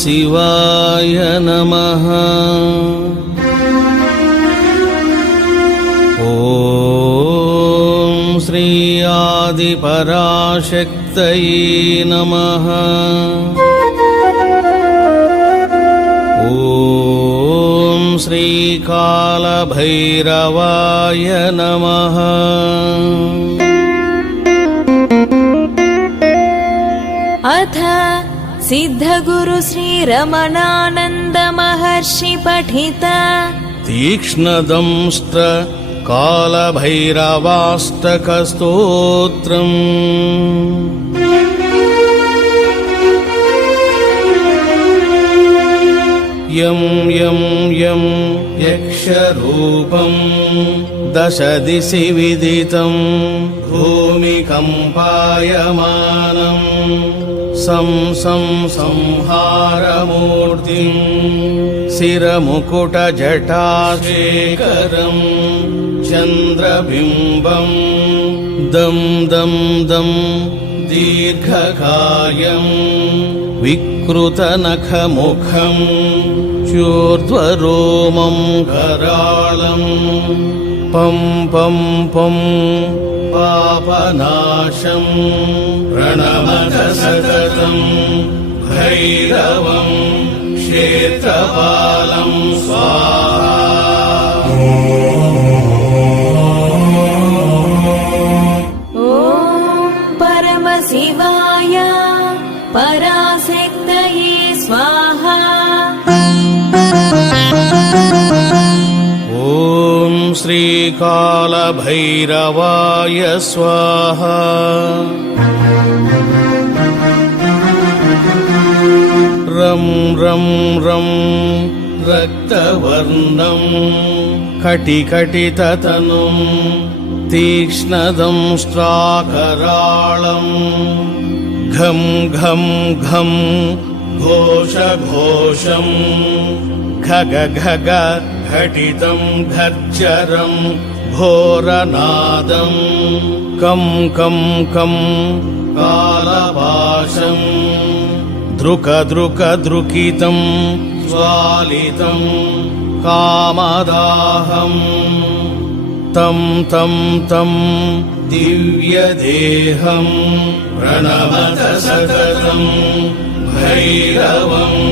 शिवाय नमः। ॐ श्री आदिपराशक्तये नमः। ॐ श्रीकालभैरवाय नमः। अथ सिद्धगुरु श्रीरमणानन्द महर्षि पठित तीक्ष्णदंष्ट्र कालभैरवाष्टकस्तोत्रम्। यं यं यं यक्षरूपं दशदिशि विदितं भूमिकम्पायमानं संहारमूर्तिं शिरमुकुटजटाशेखरं चन्द्रबिम्बं दं दं दं दीर्घकायं विकृतनखमुखं चूर्ध्वरोमं कराळं पं पं पं पापनाशं प्रणमत सततं भैरवं क्षेत्रपालं स्वाहा। ॐ परमशिवाय पराशक्तये स्वाहा। ॐ श्रीकालभैरवाय स्वाहा। रं रं रं रक्तवर्णं कटिकटिततनुं तीक्ष्णदंष्ट्राकराळं घं घं घं घोषघोषं घग घग घटितं घर्जरं घोरनादं कं कं कं कालपाशं द्रुक द्रुक द्रुकितं ज्वालितं कामदाहं तं तं तं दिव्यदेहं प्रणमत सततं भैरवम्